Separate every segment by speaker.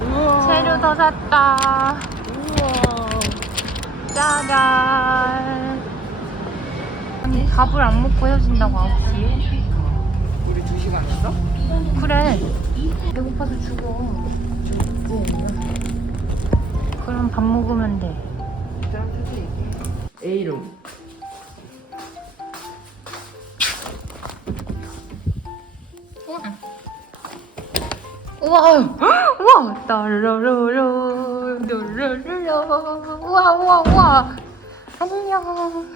Speaker 1: 우와.
Speaker 2: 재료도 샀다
Speaker 1: 우와.
Speaker 2: 짜잔 아니 밥을 안 먹고 헤어진다고 9시에
Speaker 1: 우리 두 시간 있어?
Speaker 2: 그래 배고파서 죽어 그럼 밥 먹으면 돼
Speaker 1: A룸.
Speaker 2: 우와 우와 따르르르 르르르르 우와 우와 우와 안녕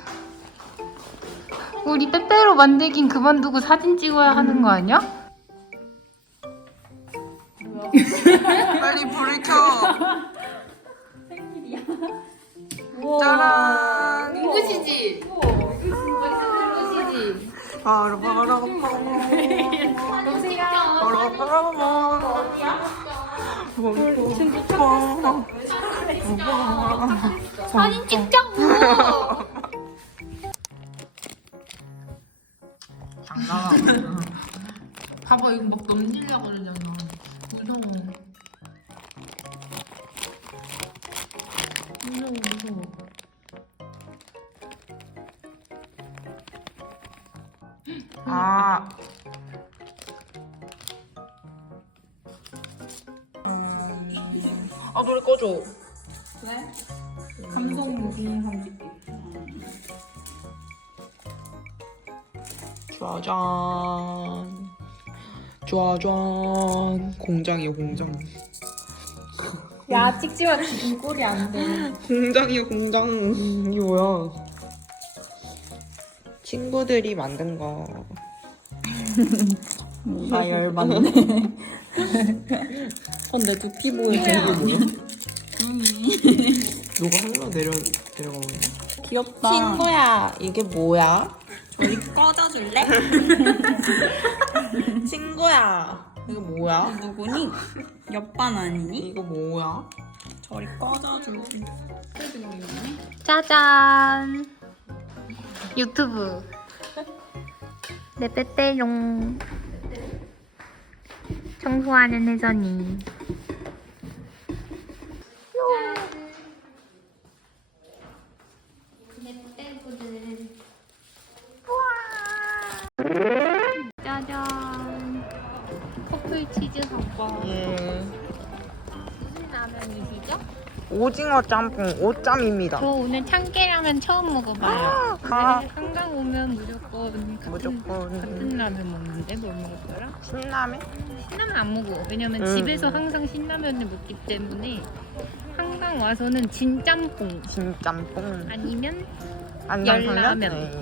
Speaker 2: 우리 빼빼로 만들긴 그만두고 사진 찍어야 하는 거 아니야?
Speaker 1: 빨리 불을 켜. 짜란. 바로 바로 바로 바로 바로
Speaker 2: 사진 찍자고
Speaker 1: 장난.
Speaker 3: 봐봐 이거 막 넘기려고 그러잖아 무서워 무서워 무서워
Speaker 1: 아. 아 노래 꺼줘.
Speaker 3: 감성 무빙 삼집기
Speaker 1: 짜잔. 짜잔. 공장이야 공장.
Speaker 3: 야 찍지 마 지금 꼴이 안 돼
Speaker 1: 공장이야 공장. 이게 뭐야? 친구들이 만든 거.
Speaker 3: 뭔가 열받네 근데 두피 보여줘
Speaker 1: 누가 흘러 내려 내려가네.
Speaker 3: 귀엽다
Speaker 1: 친구야 이게 뭐야?
Speaker 3: 저리 꺼져줄래?
Speaker 1: 친구야 이거 뭐야?
Speaker 3: 누구니? 옆반 아니니?
Speaker 1: 이거 뭐야?
Speaker 3: 저리 꺼져줄래
Speaker 2: 짜잔 유튜브. 내 빼빼용. 청소하는 혜선이
Speaker 1: 오징어 짬뽕 5짬입니다.
Speaker 2: 저 오늘 참깨라면 처음 먹어봐요.
Speaker 1: 아.
Speaker 2: 그래서 한강 오면 무조건 같은,
Speaker 1: 무조건.
Speaker 2: 같은 라면 먹는데 뭘 먹었더라?
Speaker 1: 신라면?
Speaker 2: 신라면 안 먹어. 왜냐면
Speaker 1: 음.
Speaker 2: 집에서 항상 신라면을 먹기 때문에 한강 와서는 진짬뽕
Speaker 1: 진짬뽕.
Speaker 2: 아니면? 열라면.
Speaker 1: 네.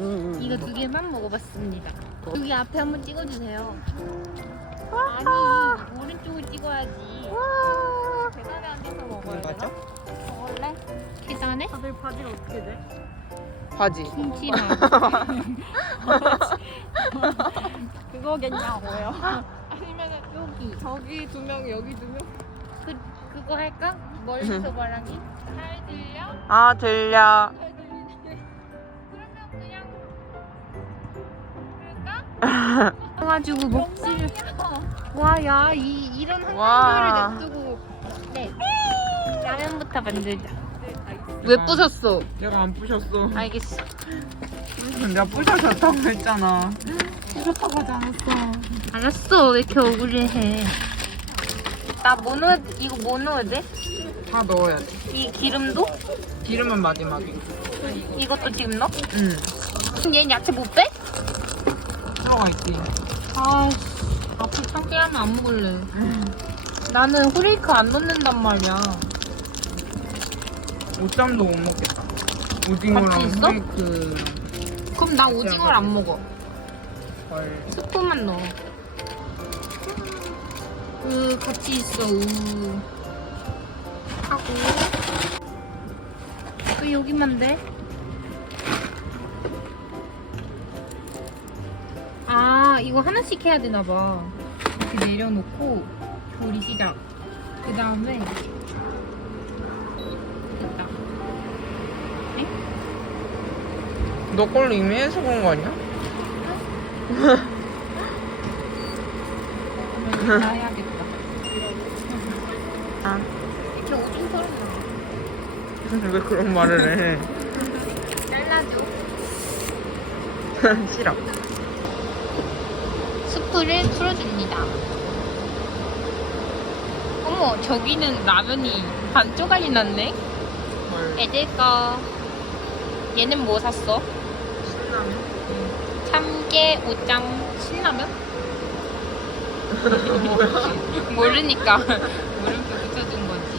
Speaker 1: 음.
Speaker 2: 이거 두 개만 먹어봤습니다. 여기 앞에 한번 찍어주세요. 아니 오른쪽을 찍어야지. 계 앉아서 먹어야 되나?
Speaker 1: 맞아?
Speaker 2: 먹을래? 계단에?
Speaker 3: 다들 바지를 어떻게 돼?
Speaker 1: 바지.
Speaker 2: 김치랑.
Speaker 3: 그거겠냐고요
Speaker 2: 아니면은 여기.
Speaker 3: 저기 두 명 여기 두 명
Speaker 2: 그 그거 할까? 멀리서 말하기? 잘 들려?
Speaker 1: 아 들려.
Speaker 2: 잘 들리네. 그러면 그냥 그럴까? 그래가지고 먹지를. 와야 이 이런
Speaker 1: 와.
Speaker 2: 한강을 냅두고 네 라면부터 만들자. 왜 부셨어?
Speaker 1: 내가 안 부셨어.
Speaker 2: 알겠어.
Speaker 1: 내가 부셔졌다고 했잖아. 부셨다고 하지 않았어.
Speaker 2: 알았어 왜 이렇게 억울해? 나뭐 넣어? 이거 뭐 넣어야 돼?
Speaker 1: 다 넣어야 돼.
Speaker 2: 이 기름도?
Speaker 1: 기름은 마지막에.
Speaker 2: 이것도 지금 넣어?
Speaker 1: 응.
Speaker 2: 그럼 얘는 야채 못 빼?
Speaker 1: 들어가 있지.
Speaker 2: 아, 앞으로 참깨라면 안 먹을래. 나는 후레이크 안 넣는단 말이야.
Speaker 1: 오짬도 못 먹겠다. 오징어랑
Speaker 2: 같이 있어?
Speaker 1: 후레이크.
Speaker 2: 그럼 나 오징어를 안 먹어.
Speaker 1: 헐.
Speaker 2: 스프만 넣어. 그 같이 있어. 우. 하고. 그 여기만 돼? 아, 이거 하나씩 해야 되나 봐. 이렇게 내려놓고 조리 시작. 그 다음에 됐다.
Speaker 1: 너 걸로 이미 해서 그런 거 아니야?
Speaker 2: 나 해야겠다.
Speaker 1: 아,
Speaker 2: 이렇게 오줌처럼
Speaker 1: 왜 그런 말을 해?
Speaker 2: 잘라줘.
Speaker 1: 싫어.
Speaker 2: 스프를 풀어줍니다. 어머, 저기는 라면이 반 쪼가리 났네?
Speaker 1: 뭘
Speaker 2: 애들 거. 얘는 뭐 샀어?
Speaker 1: 신나면?
Speaker 2: 참깨, 오짱, 신라면?
Speaker 1: 뭐야?
Speaker 2: 모르니까 물음표 붙여준 거지.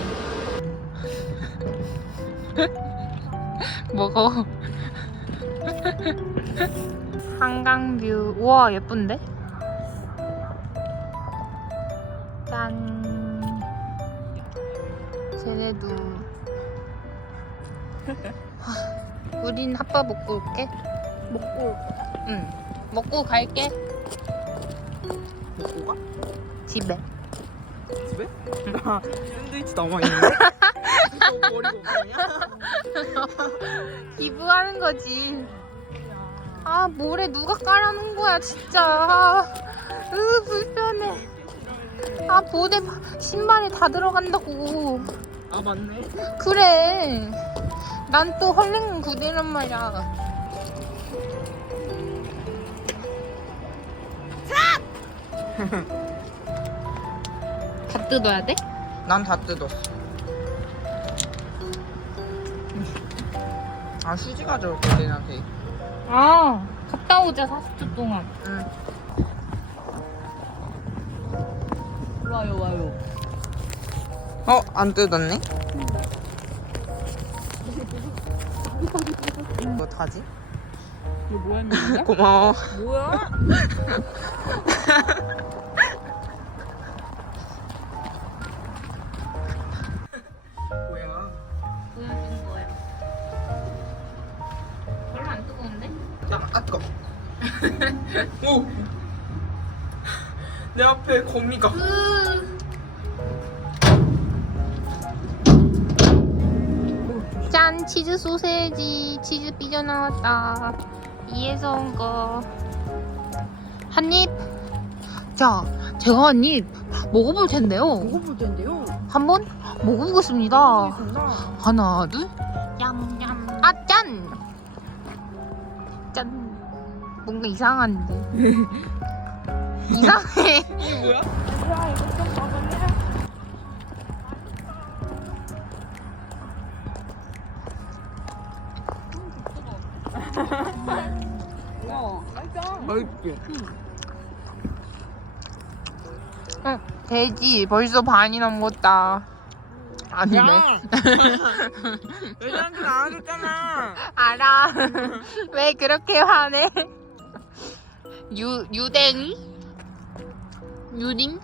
Speaker 2: 먹어. 한강뷰. 우와, 예쁜데? 짠. 쟤네도. 하, 우린 핫바 먹고 올게.
Speaker 1: 먹고
Speaker 2: 응. 먹고 갈게.
Speaker 1: 먹고 가?
Speaker 2: 집에.
Speaker 1: 집에? 나 샌드위치 남아있는데? 너 머리가 없냐?
Speaker 2: 기부하는 거지. 아, 모래 누가 깔아놓은 거야, 진짜. 으, 불편해. 아, 보대 신발에 다 들어간다고.
Speaker 1: 아 맞네.
Speaker 2: 그래. 난 또 헐랭 구대란 말이야. 다 뜯어야 돼?
Speaker 1: 난 다 뜯었어. 아 휴지 가져올게 내한테.
Speaker 2: 아, 갔다 오자, 40초 동안.
Speaker 1: 응.
Speaker 3: 와요 와요.
Speaker 1: 어? 안 뜯었네? 뭐 타지?
Speaker 3: 이거 뭐 했는데?
Speaker 1: 고마워.
Speaker 3: 뭐야?
Speaker 1: 뭐야?
Speaker 2: 보여준 거예요. 별로 안 뜨거운데?
Speaker 1: 야, 아 뜨거. 오. 내 앞에 거미가.
Speaker 2: 짠 치즈 소세지 치즈 삐져나왔다. 이에서 온거. 한 입. 자 제가 한 입 먹어볼 텐데요.
Speaker 1: 먹어볼 텐데요.
Speaker 2: 한번
Speaker 1: 먹어보겠습니다.
Speaker 2: 하나 둘. 얌얌. 아 짠! 짠. 뭔가 이상한데. 이상해.
Speaker 1: 이게 뭐야? 맛있지?
Speaker 2: 응, 돼지 벌써 반이 넘었다 아니네
Speaker 1: 야! 여자한테 나와줬잖아.
Speaker 2: 알아. 왜 그렇게 화내? 유 유댕이? 유딩?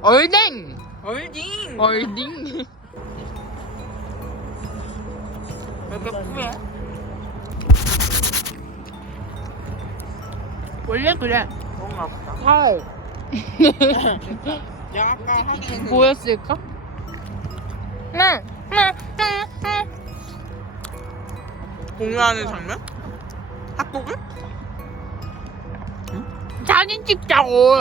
Speaker 2: 얼댕.
Speaker 1: 얼징.
Speaker 2: 얼딩.
Speaker 1: 이렇게 꾸해?
Speaker 2: 원래 그래.
Speaker 1: 그런가 보다.
Speaker 2: 살.
Speaker 1: 내가 아까 하긴
Speaker 2: 뭐였을까? 네. 네. 네. 네.
Speaker 1: 공유하는 장면? 핫도그?
Speaker 2: 사진 찍자고.